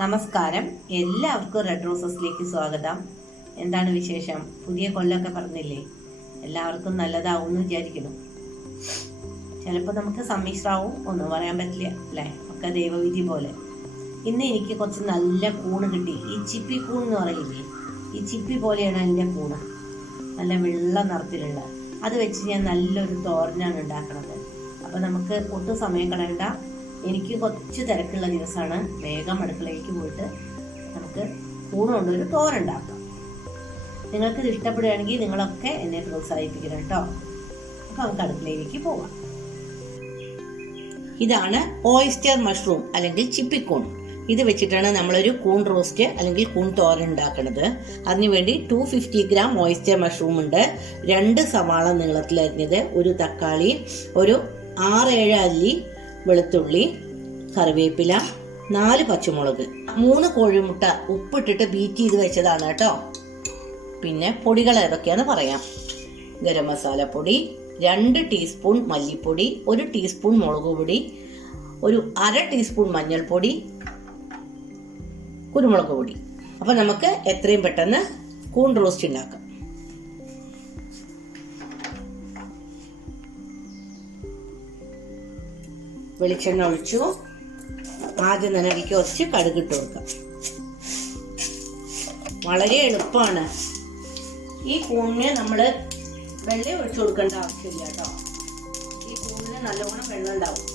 നമസ്കാരം, എല്ലാവർക്കും റെഡ് റോസസിലേക്ക് സ്വാഗതം. എന്താണ് വിശേഷം? പുതിയ കൊല്ലമൊക്കെ പറഞ്ഞില്ലേ? എല്ലാവർക്കും നല്ലതാവും എന്ന് വിചാരിക്കുന്നു. ചിലപ്പോൾ നമുക്ക് സമ്മിശ്രാവും, ഒന്നും പറയാൻ പറ്റില്ല അല്ലേ, ഒക്കെ ദൈവവിധി പോലെ. ഇന്ന് എനിക്ക് കുറച്ച് നല്ല കൂണ് കിട്ടി. ഈ ചിപ്പി കൂൺ എന്ന് പറയില്ലേ, ഈ ചിപ്പി പോലെയാണ് അതിൻ്റെ കൂണ്, നല്ല വെള്ള നിറത്തിലുള്ള. അത് വെച്ച് ഞാൻ നല്ലൊരു തോരനാണ് ഉണ്ടാക്കുന്നത്. അപ്പോൾ നമുക്ക് ഒട്ടും സമയം കളയണ്ട. എനിക്ക് കുറച്ച് തിരക്കുള്ള ദിവസമാണ്. വേഗം അടുക്കളയിലേക്ക് പോയിട്ട് നമുക്ക് കൂണ് കൊണ്ടൊരു തോരനുണ്ടാക്കാം. നിങ്ങൾക്കിത് ഇഷ്ടപ്പെടുകയാണെങ്കിൽ നിങ്ങളൊക്കെ എന്നെ പ്രോത്സാഹിപ്പിക്കണം കേട്ടോ. അപ്പോൾ നമുക്ക് അടുക്കളയിലേക്ക് പോവാം. ഇതാണ് ഓയിസ്റ്റർ മഷ്റൂം അല്ലെങ്കിൽ ചിപ്പിക്കൂൺ. ഇത് വെച്ചിട്ടാണ് നമ്മളൊരു കൂൺ റോസ്റ്റ് അല്ലെങ്കിൽ കൂൺ തോരൻ ഉണ്ടാക്കുന്നത്. അതിനുവേണ്ടി 250 ഗ്രാം ഓയിസ്റ്റർ മഷ്റൂം ഉണ്ട്, 2 സവാള നീളത്തിലരിഞ്ഞത്, ഒരു തക്കാളി, ഒരു 6-7 അല്ലി വെളുത്തുള്ളി, കറിവേപ്പില, 4 പച്ചമുളക്, 3 കോഴിമുട്ട ഉപ്പിട്ടിട്ട് ബീറ്റ് ചെയ്ത് വെച്ചതാണ് കേട്ടോ. പിന്നെ പൊടികൾ ഏതൊക്കെയാന്ന് പറയാം. ഗരം മസാല പൊടി 2 ടീസ്പൂൺ മല്ലിപ്പൊടി, 1 ടീസ്പൂൺ മുളക് പൊടി, ഒരു 1/2 ടീസ്പൂൺ മഞ്ഞൾപ്പൊടി, കുരുമുളക് പൊടി. അപ്പൊ നമുക്ക് എത്രയും പെട്ടെന്ന് കൂൺ റോസ്റ്റ് ഉണ്ടാക്കാം. വെളിച്ചെണ്ണ ഒഴിച്ചു. ആദ്യം തന്നെ അതിലേക്ക് കുറച്ച് കടുകിട്ട് കൊടുക്കാം. വളരെ എളുപ്പമാണ്. ഈ കൂണിന് നമ്മൾ വെള്ളം ഒഴിച്ചു കൊടുക്കേണ്ട ആവശ്യമില്ല കേട്ടോ. ഈ കൂണിന് നല്ലോണം വെള്ളം ഉണ്ടാവും.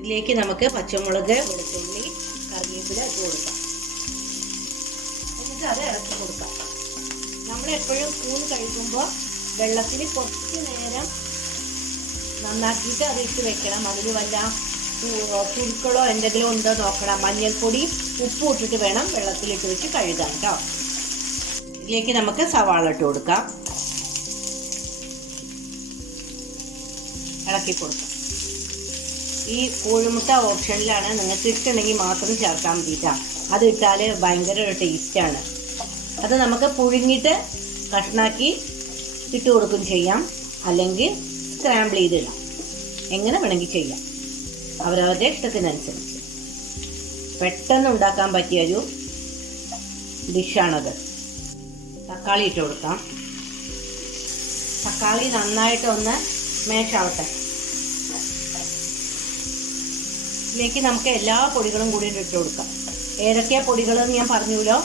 ഇതിലേക്ക് നമുക്ക് പച്ചമുളക്, വെളുത്തുള്ളി, കറിവേപ്പില ഇട്ട് കൊടുക്കാം. എന്നിട്ട് അത് ഇളക്കി കൊടുക്കാം. നമ്മളെപ്പോഴും കൂൺ കഴിക്കുമ്പോൾ വെള്ളത്തിൽ കുറച്ച് നേരം നന്നാക്കിയിട്ട് അത് ഇട്ട് വെക്കണം. അതിൽ വല്ല പുഴുക്കളോ എന്തെങ്കിലും ഉണ്ടോ നോക്കണം. മഞ്ഞൾപ്പൊടി, ഉപ്പ് ഇട്ടിട്ട് വേണം വെള്ളത്തിലിട്ട് വെച്ച് കഴുകാൻ കേട്ടോ. ഇതിലേക്ക് നമുക്ക് സവാള ഇട്ട് കൊടുക്കാം. ഇളക്കി കൊടുക്കാം. ഈ കോഴിമുട്ട ഓപ്ഷനിലാണ്, നിങ്ങൾക്ക് ഇഷ്ടമുണ്ടെങ്കിൽ മാത്രം ചേർക്കാൻ മതിട്ടാ. അത് ഇട്ടാൽ ഭയങ്കര ഒരു ടേസ്റ്റാണ്. അത് നമുക്ക് പുഴുങ്ങിയിട്ട് കഷ്ണാക്കി ഇട്ട് കൊടുക്കും ചെയ്യാം, അല്ലെങ്കിൽ സ്ക്രാമ്പിൾ ചെയ്തിടാം. എങ്ങനെ വേണമെങ്കിൽ ചെയ്യാം, അവരവരുടെ ഇഷ്ടത്തിനനുസരിച്ച്. പെട്ടെന്ന് ഉണ്ടാക്കാൻ പറ്റിയൊരു ഡിഷാണത്. തക്കാളി ഇട്ട് കൊടുക്കാം. തക്കാളി നന്നായിട്ട് ഒന്ന് മേശാവട്ടെ. ഇതിലേക്ക് നമുക്ക് എല്ലാ പൊടികളും കൂടി ഇട്ട് കൊടുക്കാം. ഏതൊക്കെയാ പൊടികളെന്ന് ഞാൻ പറഞ്ഞല്ലോ.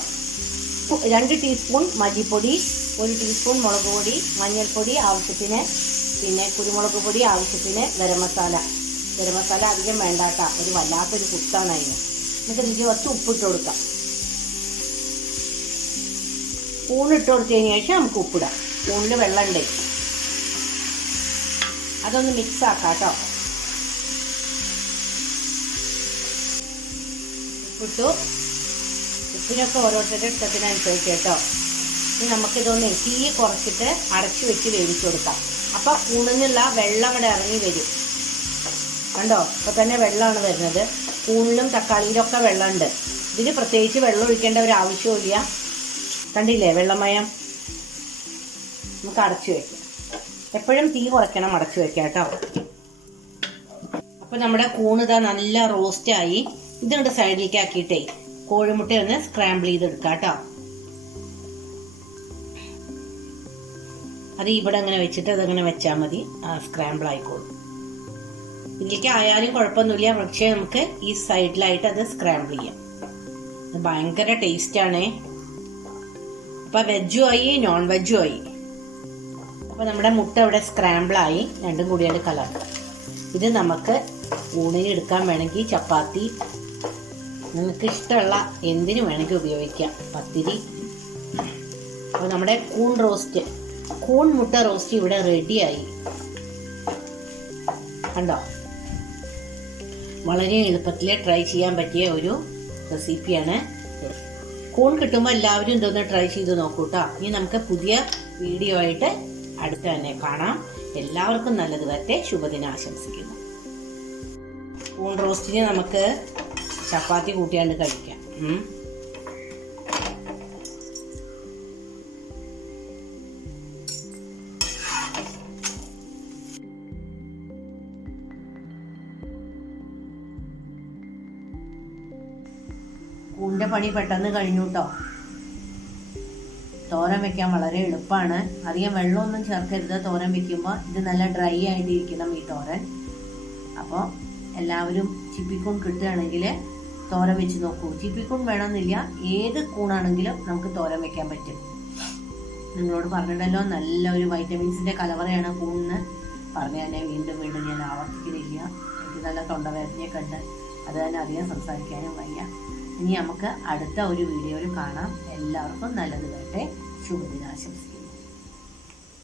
2 ടീസ്പൂൺ മല്ലിപ്പൊടി, 1 ടീസ്പൂൺ മുളക് പൊടി, മഞ്ഞൾപ്പൊടി ആവശ്യത്തിന്, പിന്നെ കുരുമുളക് പൊടി ആവശ്യത്തിന്, ഗരം മസാല അധികം വേണ്ടാട്ടോ, ഒരു വല്ലാത്തൊരു കുത്താണ് അതിന്. എന്നിട്ട് ഇതിൽ കുറച്ച് ഉപ്പിട്ട് കൊടുക്കാം. കൂണിട്ട് കൊടുത്തതിന് ശേഷം നമുക്ക് ഉപ്പിടാം. കൂണിൽ വെള്ളം ഉണ്ട്, അതൊന്ന് മിക്സ് ആക്കാം കേട്ടോ. ഉപ്പിട്ടു. ഉപ്പിനൊക്കെ ഓരോരുത്തരുടെ ഇഷ്ടത്തിനനുസരിച്ച് കേട്ടോ. ഇനി നമുക്കിതൊന്ന് തീ കുറച്ചിട്ട് അടച്ചു വെച്ച് വേവിച്ചു കൊടുക്കാം. അപ്പൊ കൂണിനുള്ള വെള്ളം ഇവിടെ ഇറങ്ങി വരും. കണ്ടോ, ഇപ്പൊ തന്നെ വെള്ളമാണ് വരുന്നത്. കൂണിലും തക്കാളിയിലൊക്കെ വെള്ളമുണ്ട്. ഇതിന് പ്രത്യേകിച്ച് വെള്ളം ഒഴിക്കേണ്ട ഒരു ആവശ്യമില്ല. കണ്ടില്ലേ വെള്ളമയം? നമുക്ക് അടച്ചു വെക്കാം. എപ്പോഴും തീ കുറയ്ക്കണം, അടച്ചു വെക്കാം കേട്ടോ. അപ്പൊ നമ്മുടെ കൂണിതാ നല്ല റോസ്റ്റായി. ഇതിങ്ങോട്ട് സൈഡിലേക്ക് ആക്കിയിട്ടേ കോഴിമുട്ട ഒന്ന് സ്ക്രാമ്പിൾ ചെയ്തെടുക്കാം കേട്ടോ. അത് ഇവിടെ അങ്ങനെ വെച്ചിട്ട് അതങ്ങനെ വെച്ചാൽ മതി, സ്ക്രാമ്പിൾ ആയിക്കോളും. ഇതിലേക്ക് ആയാലും കുഴപ്പമൊന്നുമില്ല, പക്ഷേ നമുക്ക് ഈ സൈഡിലായിട്ട് അത് സ്ക്രാമ്പിൾ ചെയ്യാം. അത് ഭയങ്കര ടേസ്റ്റാണ്. അപ്പം വെജും ആയി, നോൺ വെജും ആയി. അപ്പോൾ നമ്മുടെ മുട്ട ഇവിടെ സ്ക്രാമ്പിളായി, രണ്ടും കൂടിയാണ് കലർത്തുക. ഇത് നമുക്ക് ഊണിന് എടുക്കാൻ വേണമെങ്കിൽ ചപ്പാത്തി, നിങ്ങൾക്ക് ഇഷ്ടമുള്ള എന്തിനു വേണമെങ്കിൽ ഉപയോഗിക്കാം, പത്തിരി. അപ്പോൾ നമ്മുടെ കൂൺ മുട്ട റോസ്റ്റ് ഇവിടെ റെഡിയായി. കണ്ടോ, വളരെ എളുപ്പത്തിൽ ട്രൈ ചെയ്യാൻ പറ്റിയ ഒരു റെസിപ്പിയാണ്. കൂൺ കിട്ടുമ്പോൾ എല്ലാവരും ഇതൊന്ന് ട്രൈ ചെയ്ത് നോക്കൂ കേട്ടോ. ഇനി നമുക്ക് പുതിയ വീഡിയോ ആയിട്ട് അടുത്ത് തന്നെ കാണാം. എല്ലാവർക്കും നല്ലത് വരട്ടെ. ശുഭദിനം ആശംസിക്കുന്നു. കൂൺ റോസ്റ്റിന് നമുക്ക് ചപ്പാത്തി കൂട്ടിയാണ്ട് കഴിക്കാം. കൂണിൻ്റെ പണി പെട്ടെന്ന് കഴിഞ്ഞു കേട്ടോ. തോരൻ വെക്കാൻ വളരെ എളുപ്പമാണ്. അധികം വെള്ളമൊന്നും ചേർക്കരുത് തോരൻ വെക്കുമ്പോൾ. ഇത് നല്ല ഡ്രൈ ആയിട്ടിരിക്കണം ഈ തോരൻ. അപ്പോൾ എല്ലാവരും ചിപ്പിക്കൂൺ കിട്ടുകയാണെങ്കിൽ തോരൻ വെച്ച് നോക്കൂ. ചിപ്പിക്കൂൺ വേണമെന്നില്ല, ഏത് കൂണാണെങ്കിലും നമുക്ക് തോരൻ വെക്കാൻ പറ്റും. നിങ്ങളോട് പറഞ്ഞിട്ടല്ലോ നല്ലൊരു വൈറ്റമിൻസിൻ്റെ കലവറയാണ് കൂണെന്ന് പറഞ്ഞു തന്നെ വീണ്ടും ഞാൻ ആവർത്തിക്കുന്നില്ല. എനിക്ക് നല്ല തൊണ്ടവേദനയൊക്കെ ഉണ്ട്, അത് തന്നെ അധികം സംസാരിക്കാനും വയ്യ. ഇനി നമുക്ക് അടുത്ത ഒരു വീഡിയോയിൽ കാണാം. എല്ലാവർക്കും നല്ലത് വരട്ടെ. ശുഭദിനാശംസിക്കുന്നു.